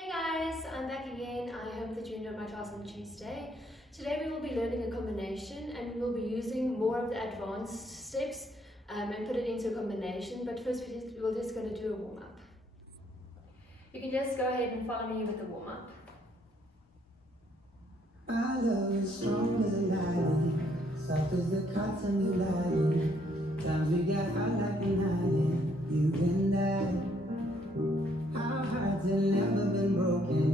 Hey guys, I'm back again. I hope that you enjoyed my class on Tuesday. Today we will be learning a combination and we will be using more of the advanced steps and put it into a combination, but first we're just going to do a warm-up. You can just go ahead and follow me with the warm-up. Our love is strong as a lion, soft as the cotton you lying. Times we got hot like an iron, you and I. Our hearts had never been broken.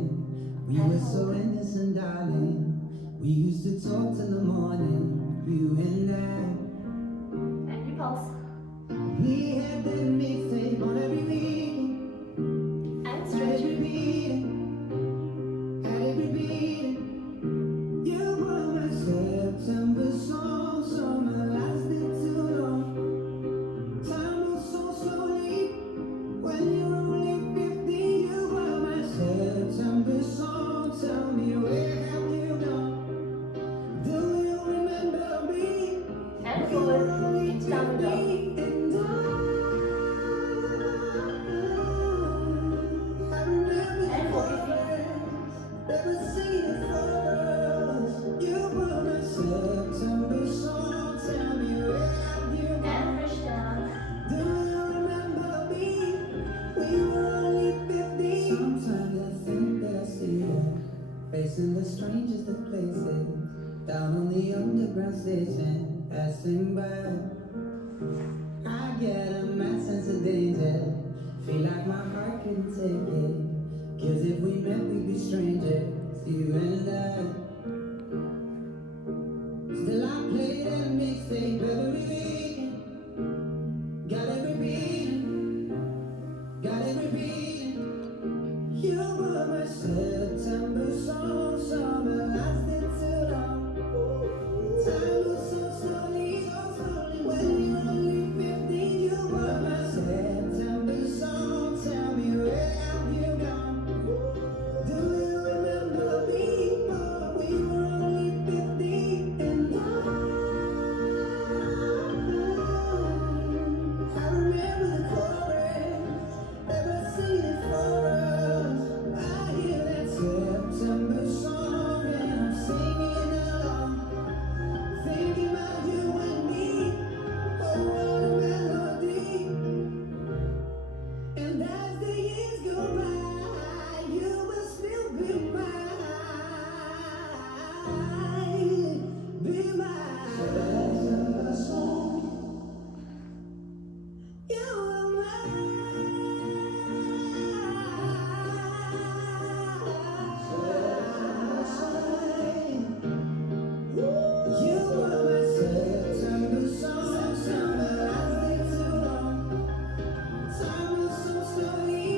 We were so innocent, darling. We used to talk till the morning, you and I. And you pulse. We had that mixtape on every weekend. And stretch. Every beating, at every beating. You were my September song, summer lasted too long. Time moves so slowly when you're only 50. You were my September song. Tell me, where have you gone? Do you remember me? And forward into downward dog. And forward. Never seen it for us. You were my September song. Tell me, where have you gone? And push down. Do you remember me? We were only 50. Sometimes I think that I see her facing the strangest of places, down on the underground station, passing by. I get a mad sense of danger, feel like my heart couldn't take it. 'Cause if we met, we'd be strangers, you and I. Still I play that mixtape every weekend. Got every beating, got every beating. You were my September song, summer lasted too long. Time was so slowly, when you were only 50. You were my September song. Tell me, where have you gone? Do you remember me? We were only 50 and I remember the chorus, never seen it for us. I hear that September song and I'm singing along, thinking about you and me. Oh, what a melody. And as the years go by, you will still be mine, be mine. September song. You are mine. September song. You were my September song. Summer lasted too long. Time was so slowly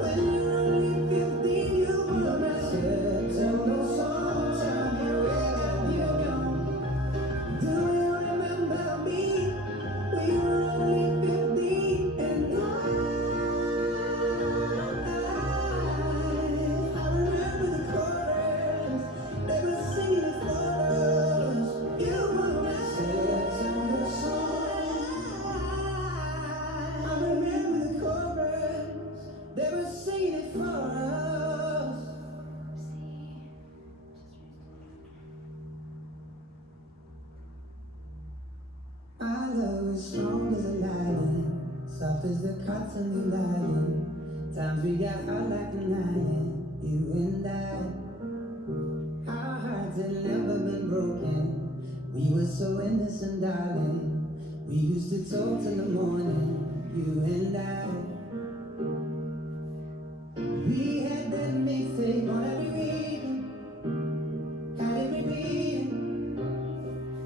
when you were only 50. You were my September song. Tell me, where have you gone? Do you remember me? We were only 50 and I remember the chorus, never seen it for us. You were my September song. I remember the chorus, never seen it for us. Our love is strong as a lion, soft as the cotton you lying. Times we got hot like an iron, you and I. Our hearts had never been broken. We were so innocent, darling. We used to talk till the morning, you and I. We had that mixtape on every weekend, had every beating,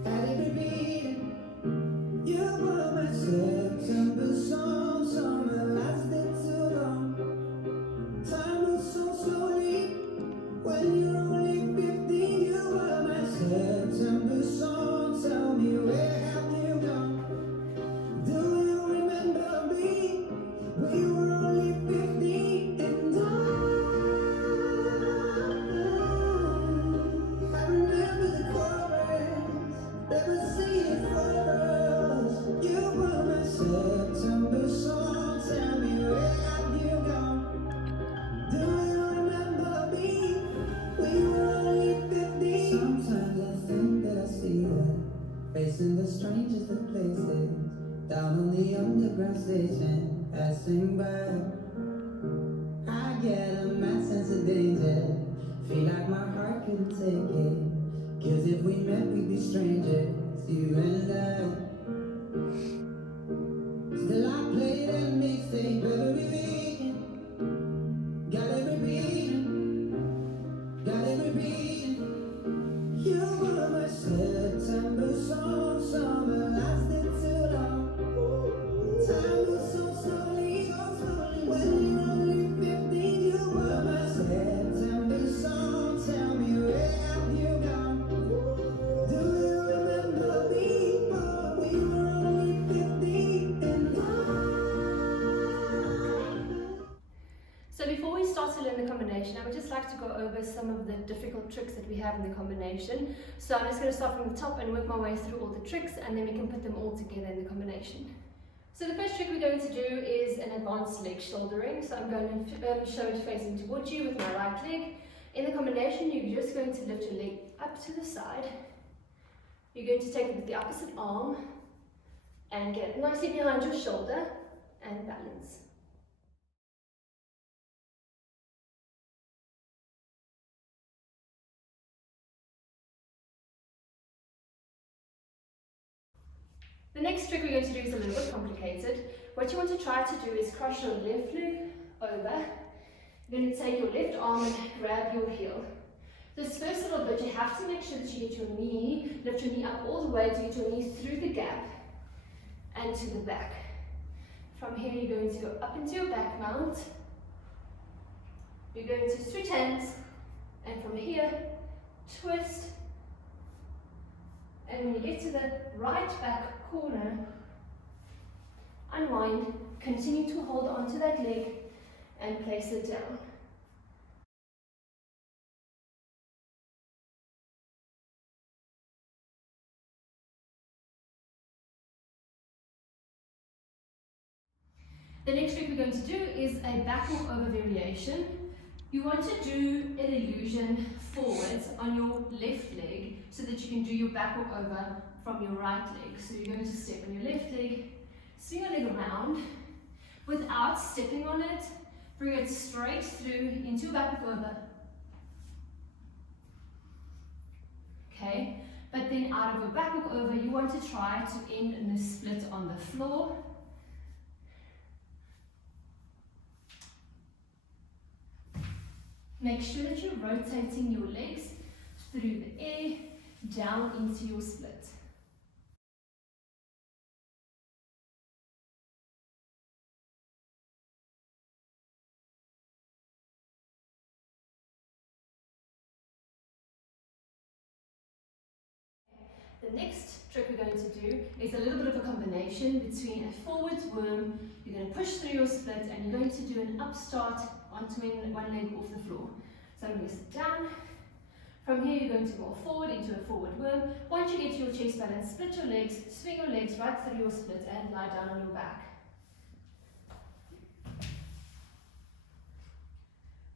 had every beating. You were my September song, summer lasted too long. Time moves so slowly when you're only 50. You were my September song. Tell me, where have you gone? Do you remember me? We were only 50 and I remember the chorus, never seen it for us. You were my September song. Tell me, where have you gone? Do you just like to go over some of the difficult tricks that we have in the combination. So I'm just going to start from the top and work my way through all the tricks, and then we can put them all together in the combination. So the first trick we're going to do is an advanced leg shouldering. So I'm going to show it facing towards you with my right leg. In the combination, you're just going to lift your leg up to the side. You're going to take it with the opposite arm and get nicely behind your shoulder and balance. The next trick we're going to do is a little bit complicated. What you want to try to do is cross your left leg over. You're going to take your left arm and grab your heel. This first little bit, you have to make sure that you get your knee, lift your knee up all the way to get your knee through the gap and to the back. From here, you're going to go up into your back mount. You're going to switch hands, and from here, twist. And when you get to the right back corner, unwind, continue to hold on to that leg and place it down. The next trick we're going to do is a back walk over variation. You want to do an illusion forwards on your left leg so that you can do your back walk over from your right leg. So you're going to step on your left leg, swing your leg around without stepping on it, bring it straight through into your back walk over. Okay, but then out of your back walk over, you want to try to end in a split on the floor. Make sure that you're rotating your legs through the air down into your split. The next trick we're going to do is a little bit of a combination between a forwards worm. You're going to push through your split and you're going to do an upstart onto one leg off the floor. So I'm going to sit down. From here, you're going to roll forward into a forward worm. Once you get to your chest balance, split your legs, swing your legs right through your split and lie down on your back.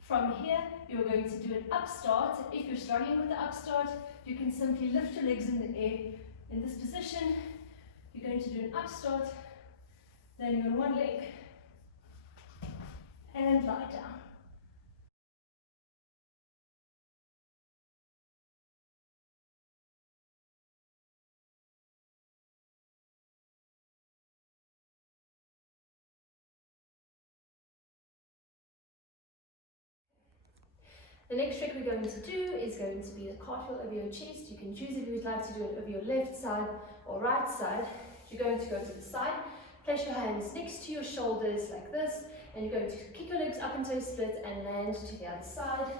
From here, you're going to do an upstart. If you're struggling with the upstart, you can simply lift your legs in the air. In this position, you're going to do an upstart, landing on one leg, and lie down. The next trick we're going to do is going to be the cartwheel over your chest. You can choose if you would like to do it over your left side or right side. You're going to go to the side, place your hands next to your shoulders like this, and you're going to kick your legs up into a split and land to the other side.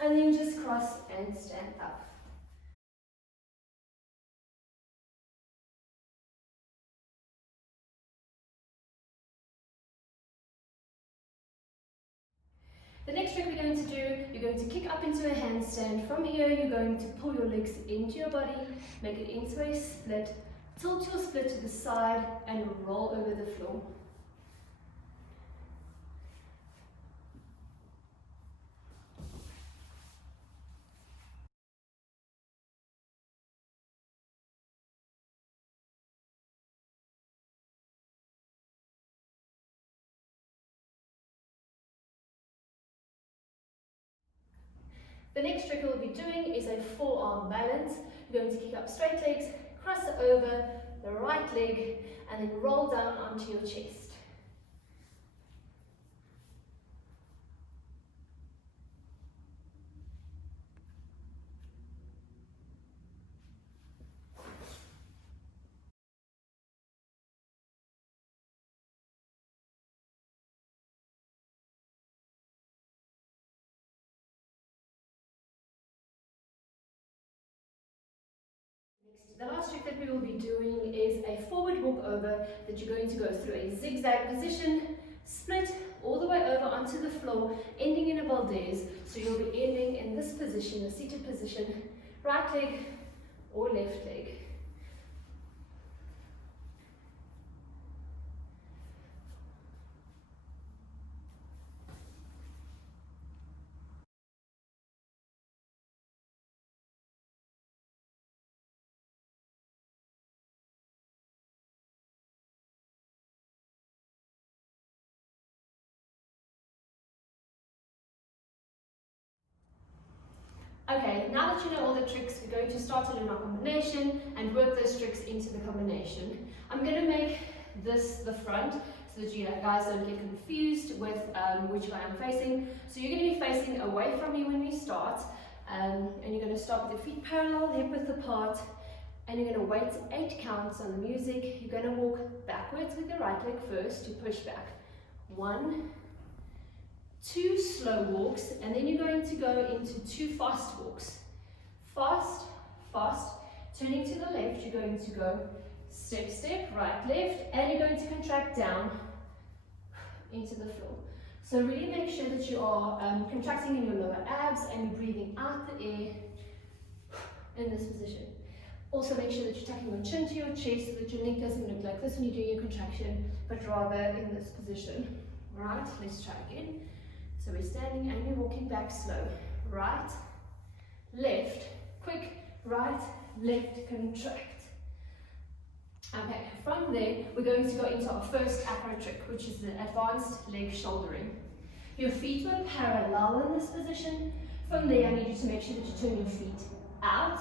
And then just cross and stand up. The next trick we're going to do, you're going to kick up into a handstand. From here, you're going to pull your legs into your body, make it into a split, tilt your split to the side, and roll over the floor. The next trick we'll be doing is a forearm balance. You're going to kick up straight legs, cross over the right leg, and then roll down onto your chest. The last trick that we will be doing is a forward walk over that you're going to go through a zigzag position, split, all the way over onto the floor, ending in a Valdez. So you'll be ending in this position, the seated position, right leg or left leg. Okay, now that you know all the tricks, we're going to start to learn our combination and work those tricks into the combination. I'm going to make this the front so that you guys don't get confused with which way I'm facing. So you're going to be facing away from me when we start, and you're going to start with your feet parallel, hip width apart, and you're going to wait 8 counts on the music. You're going to walk backwards with your right leg first to push back. 1, 2 slow walks, and then you're going to go into 2 fast walks. Fast, fast, turning to the left, you're going to go step, step, right, left, and you're going to contract down into the floor. So really make sure that you are contracting in your lower abs and you're breathing out the air in this position. Also make sure that you're tucking your chin to your chest so that your neck doesn't look like this when you're doing your contraction, but rather in this position. Right, let's try again. So we're standing and we're walking back slow. Right, left, quick, right, left, contract. Okay, from there, we're going to go into our first acro trick, which is the advanced leg shouldering. Your feet are parallel in this position. From there, I need you to make sure that you turn your feet out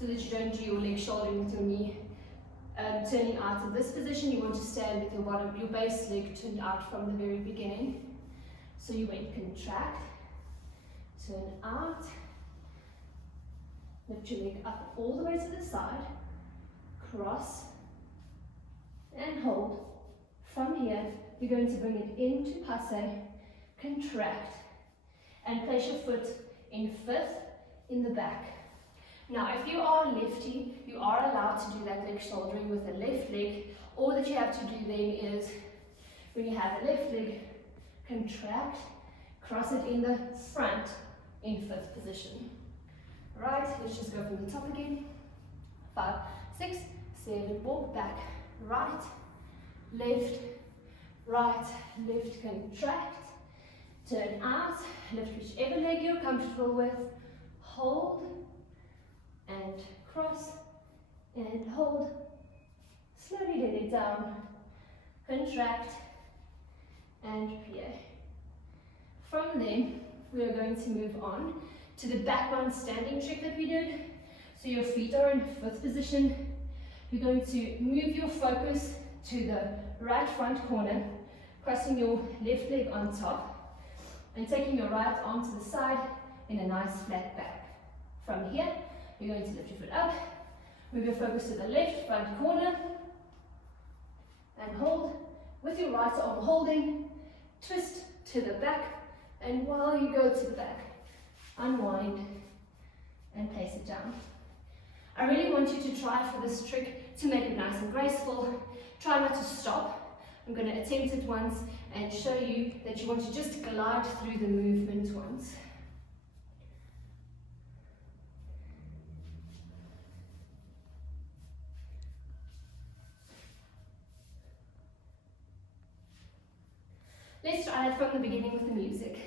so that you don't do your leg shouldering with your knee turning out of this position. You want to stand with your base leg turned out from the very beginning. So you went contract, turn out, lift your leg up all the way to the side, cross, and hold. From here, you're going to bring it into passe, contract, and place your foot in 5th in the back. Now, if you are lefty, you are allowed to do that leg shouldering with the left leg. All that you have to do then is, when you have the left leg, contract, cross it in the front in 5th position. Right, let's just go from the top again. 5, 6, 7, walk back, right, left, contract, turn out, lift whichever leg you're comfortable with, hold, and cross, and hold, slowly let it down, contract, and plie. From there, we are going to move on to the backbone standing trick that we did. So your feet are in 5th position. You're going to move your focus to the right front corner, crossing your left leg on top, and taking your right arm to the side in a nice flat back. From here, you're going to lift your foot up, move your focus to the left front corner, and hold with your right arm holding, twist to the back, and while you go to the back, unwind and place it down. I really want you to try for this trick to make it nice and graceful. Try not to stop. I'm going to attempt it once and show you that you want to just glide through the movement once. Let's try it from the beginning with the music.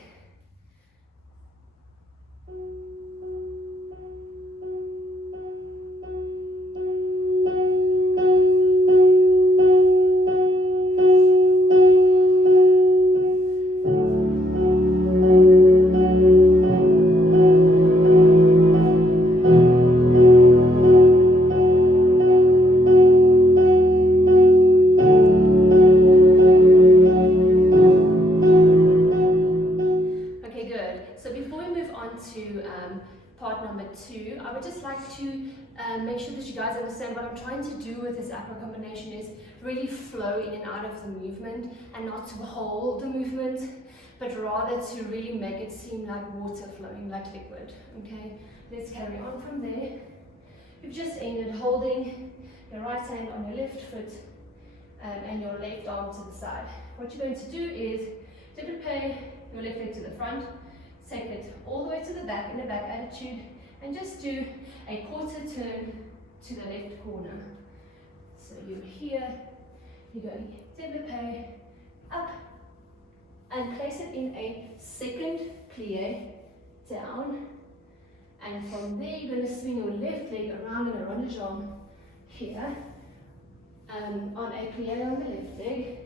Part number 2, I would just like to make sure that you guys understand what I'm trying to do with this acro combination is really flow in and out of the movement and not to hold the movement, but rather to really make it seem like water flowing, like liquid. Okay, let's carry on from there. You've just ended holding your right hand on your left foot and your left arm to the side. What you're going to do is Développé your left leg to the front, take it all the way to the back in a back attitude, and just do a quarter turn to the left corner. So you're here, you're going développé, up, and place it in a second plie, down, and from there you're going to swing your left leg around in a rond de jambe here, on a plie on the left leg.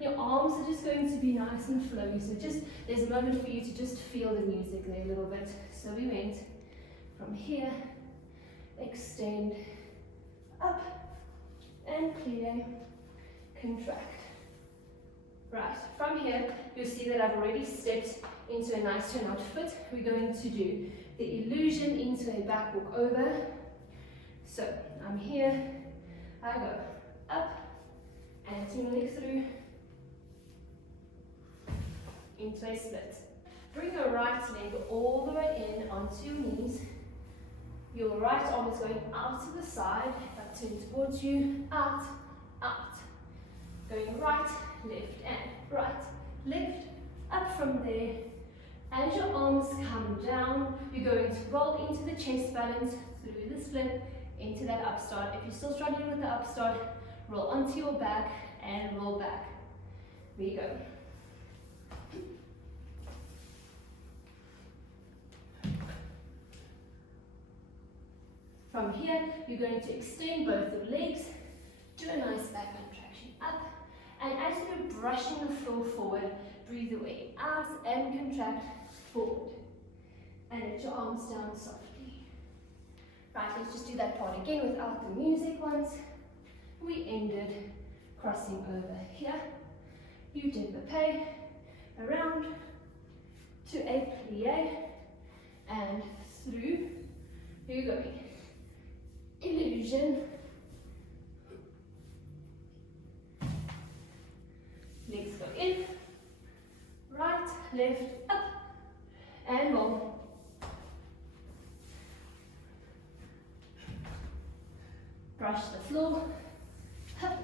Your arms are just going to be nice and flowy, so just there's a moment for you to just feel the music there a little bit. So we went from here, extend, up, and plie, contract. Right, from here, you'll see that I've already stepped into a nice turnout foot. We're going to do the illusion into a back walk over. So I'm here, I go up, and swing leg through, into a split. Bring your right leg all the way in onto your knees. Your right arm is going out to the side, but turn towards you, out, out. Going right, left, and right, left, up from there. As your arms come down, you're going to roll into the chest balance through the split, into that upstart. If you're still struggling with the upstart, roll onto your back and roll back. There you go. From here, you're going to extend both your legs, do a nice back contraction up, and as you're brushing the floor forward, breathe your way out and contract forward. And let your arms down softly. Right, let's just do that part again without the music once. We ended crossing over here. You did the pay around to a plie and through. Here you go. Illusion. Legs go in, right, left, up, and roll. Brush the floor, up,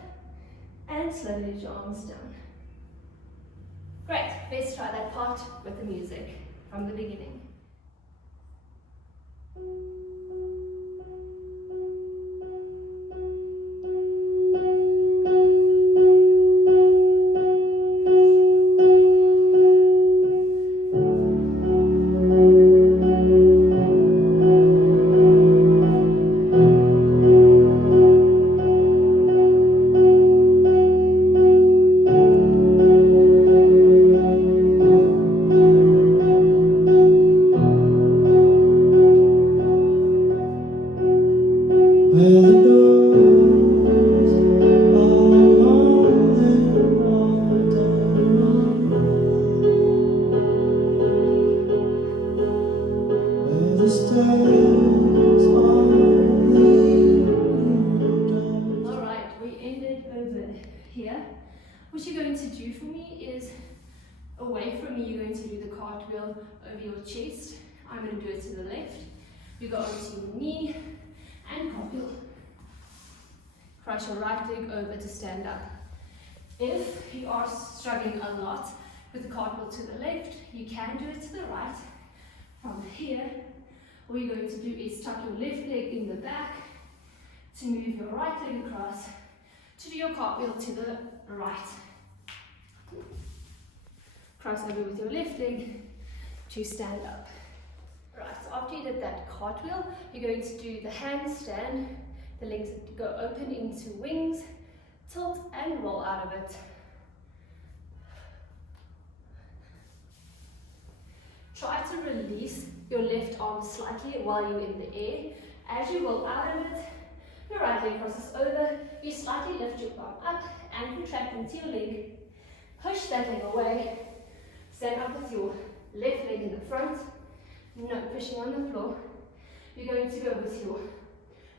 and slowly let your arms down. Great, let's try that part with the music from the beginning. Where the doors are long and rolled down, where the stairs are leading down. Alright, we ended over here. What you're going to do for me is, away from me, you're going to do the cartwheel over your chest. I'm going to do it to the left. You go onto your knee and cartwheel. Cross your right leg over to stand up. If you are struggling a lot with the cartwheel to the left, you can do it to the right. From here, what you're going to do is tuck your left leg in the back to move your right leg across to do your cartwheel to the right. Cross over with your left leg to stand up. Right, so after you did that cartwheel, you're going to do the handstand. The legs go open into wings, tilt and roll out of it. Try to release your left arm slightly while you're in the air. As you roll out of it, your right leg crosses over, you slightly lift your arm up and contract into your leg. Push that leg away, stand up with your left leg in the front, no pushing on the floor. You're going to go with your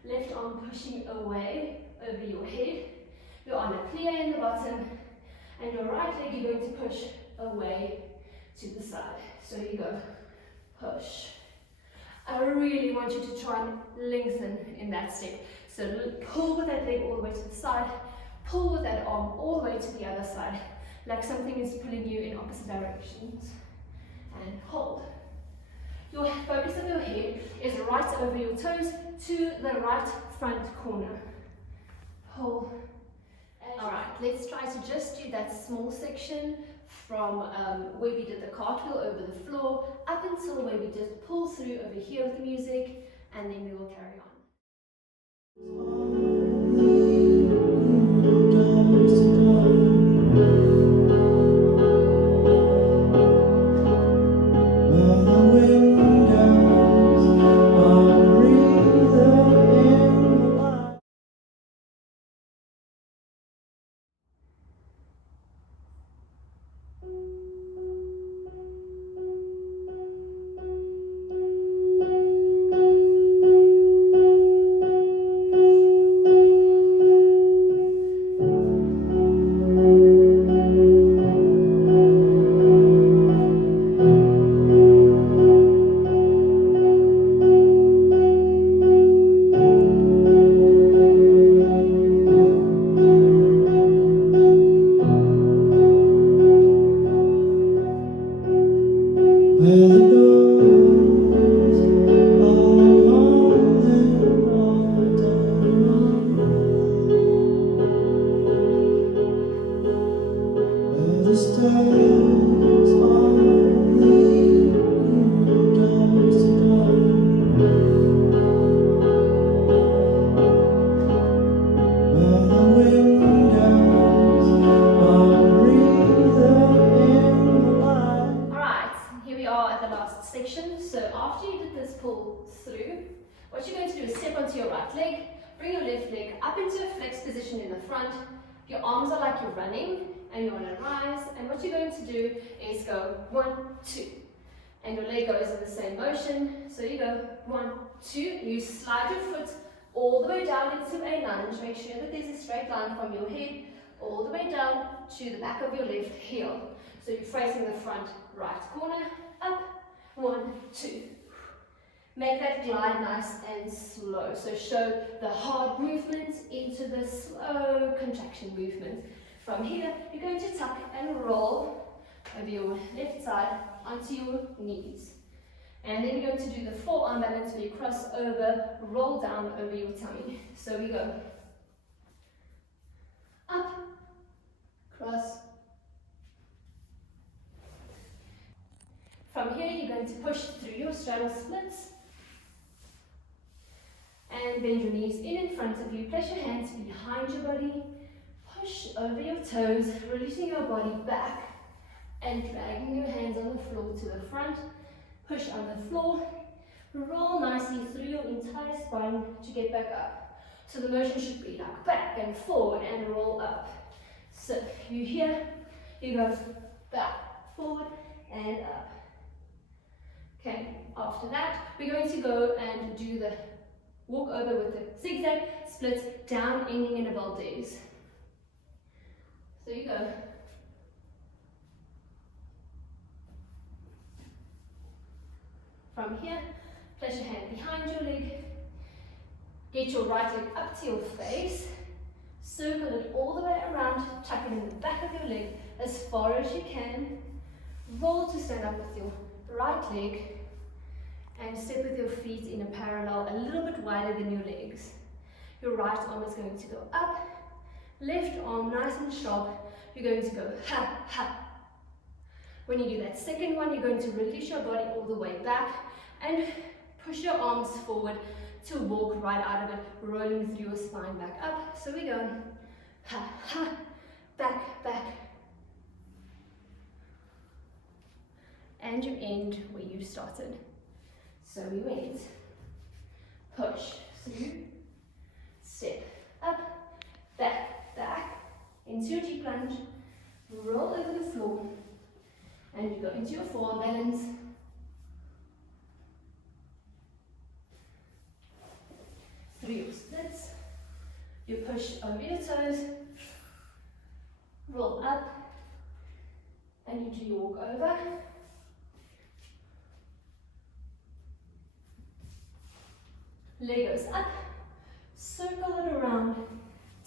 left arm pushing away over your head. You're on a plie in the bottom, and your right leg you're going to push away to the side. So you go, push. I really want you to try and lengthen in that step. So pull with that leg all the way to the side, pull with that arm all the way to the other side. like something is pulling you in opposite directions. And hold. Your focus of your head is right over your toes to the right front corner. Hold. Alright, let's try to just do that small section from where we did the cartwheel over the floor up until where we just pull through over here with the music, and then we will carry on. Section. So after you did this pull through, what you're going to do is step onto your right leg, bring your left leg up into a flex position in the front. Your arms are like you're running and you want to rise, and what you're going to do is go 1, 2, and your leg goes in the same motion. So you go 1, 2, you slide your foot all the way down into a lunge. Make sure that there's a straight line from your head all the way down to the back of your left heel. So you're facing the front right corner, up, 1, 2. Make that glide nice and slow. So show the hard movement into the slow contraction movement. From here, you're going to tuck and roll over your left side onto your knees. And then you're going to do the forearm balance where you cross over, roll down over your tummy. So we go up, cross. From here, you're going to push through your straddle splits and bend your knees in front of you. Place your hands behind your body, push over your toes, releasing your body back and dragging your hands on the floor to the front. Push on the floor, roll nicely through your entire spine to get back up. So the motion should be like back and forward and roll up. So you here, you go back, forward and up. Okay, after that, we're going to go and do the walk over with the zigzag split down, ending in a Valdez. So you go. From here, place your hand behind your leg. Get your right leg up to your face. Circle it all the way around, tuck it in the back of your leg as far as you can. Roll to stand up with your right leg and step with your feet in a parallel, a little bit wider than your legs. Your right arm is going to go up, left arm nice and sharp. You're going to go ha, ha. When you do that second one, you're going to release your body all the way back and push your arms forward to walk right out of it, rolling through your spine back up. So we go ha, ha, back, back. And you end where you started. So we went, push through, step up, back, back, into your deep lunge, roll over the floor, and you go into your forearm balance. Through your splits, you push over your toes, roll up, and you do your walk over. Leg goes up, circle it around,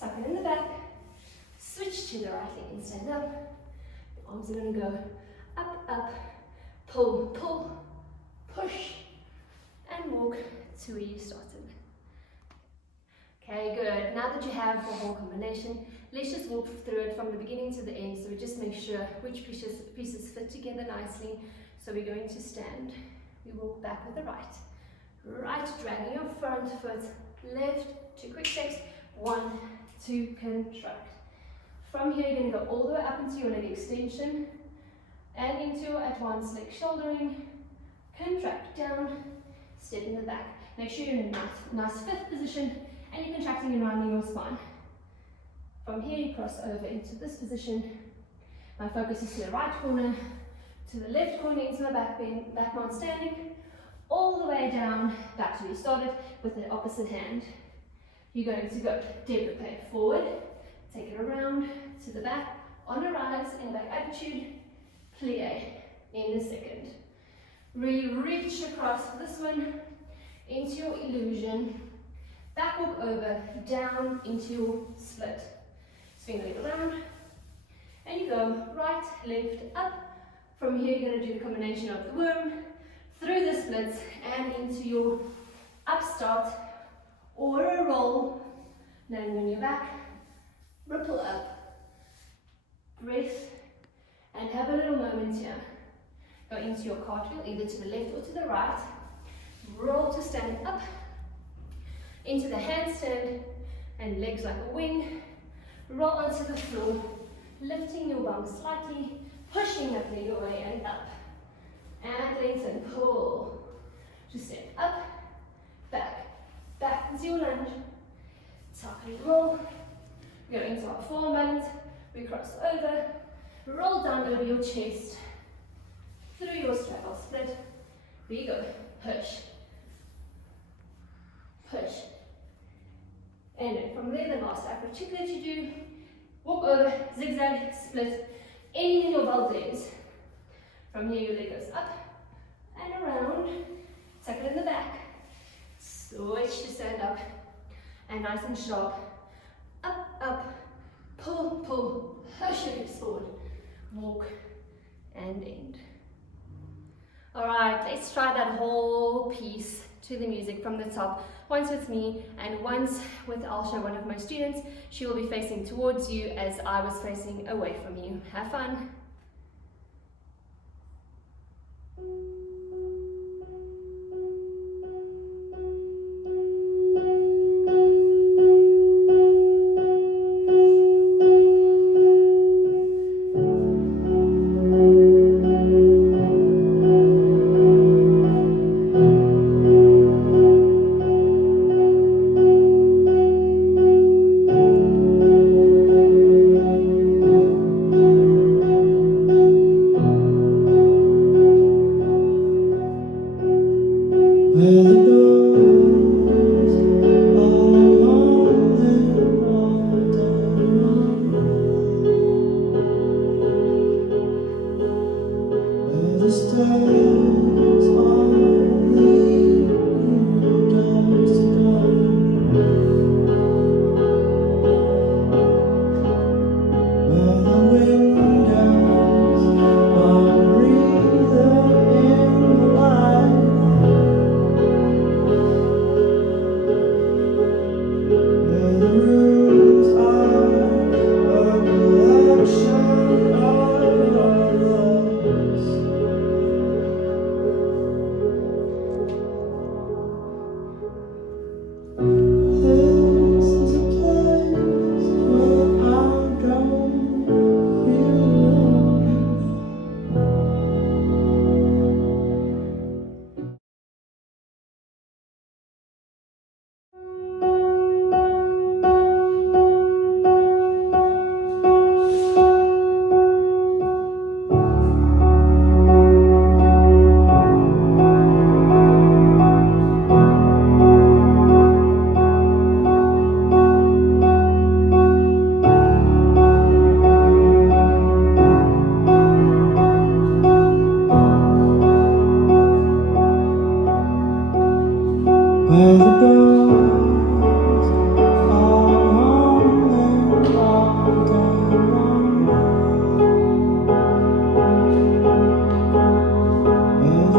tuck it in the back, switch to the right leg and stand up, Arms are going to go up, up, pull, pull, push, and walk to where you started. Okay, good. Now that you have the whole combination, let's just walk through it from the beginning to the end, so we just make sure which pieces fit together nicely. So we're going to stand. We walk back with the right. Right, dragging your front foot, left, 2 quick steps, 1, 2, contract. From here, you're going to go all the way up into your leg extension and into your advanced leg shouldering, contract down, step in the back. Make sure you're in a nice fifth position and you're contracting and rounding your spine. From here, you cross over into this position. My focus is to the right corner, to the left corner, into my back bend, back mount standing, all the way down, back to where you started with the opposite hand. You're going to go développé forward, take it around to the back, on a rise, in back attitude, plie in a second. Really reach across this one, into your illusion, back walk over, down into your split. Swing the leg around, and you go right, left, up. From here, you're going to do the combination of the worm, through the splits, and into your upstart, or a roll, landing on your back, ripple up, breath, and have a little moment here. Go into your cartwheel, either to the left or to the right, roll to stand up, into the handstand, and legs like a wing, roll onto the floor, lifting your bum slightly, pushing up the your way and up, and lengthen, pull, to step up, back, back into your lunge, tuck and roll, go into our form balance, we cross over, roll down over your chest, through your straddle split, here you go, push, push, and then from there the last acro chick that you do, walk over, zigzag, split, ending in your Valdez. From here your leg goes up and around, tuck it in the back, switch to stand up, and nice and sharp, up, up, pull, pull, push your hips forward, walk and end. Alright, let's try that whole piece to the music from the top, once with me and once with Alsha, one of my students. She will be facing towards you as I was facing away from you. Have fun.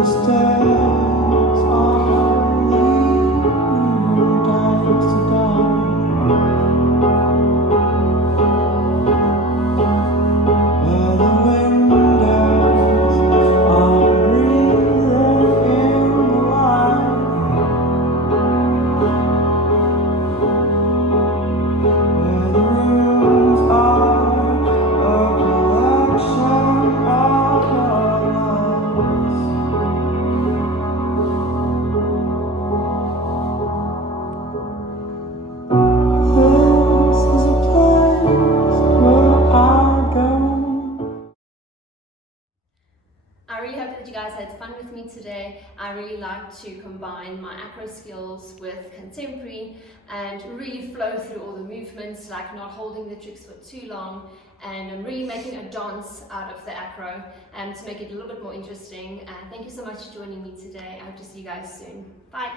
the stars are leaving dies to dawn. Where the windows are breathing in the light. Where the rooms are a collection of our lives. This is a place where I go. I really hope that you guys had fun with me today. I really like to combine my acro skills with contemporary and really flow through all the movements, like not holding the tricks for too long, and I'm really making a dance out of the acro and to make it a little bit more interesting. Thank you so much for joining me today. I hope to see you guys soon. Bye!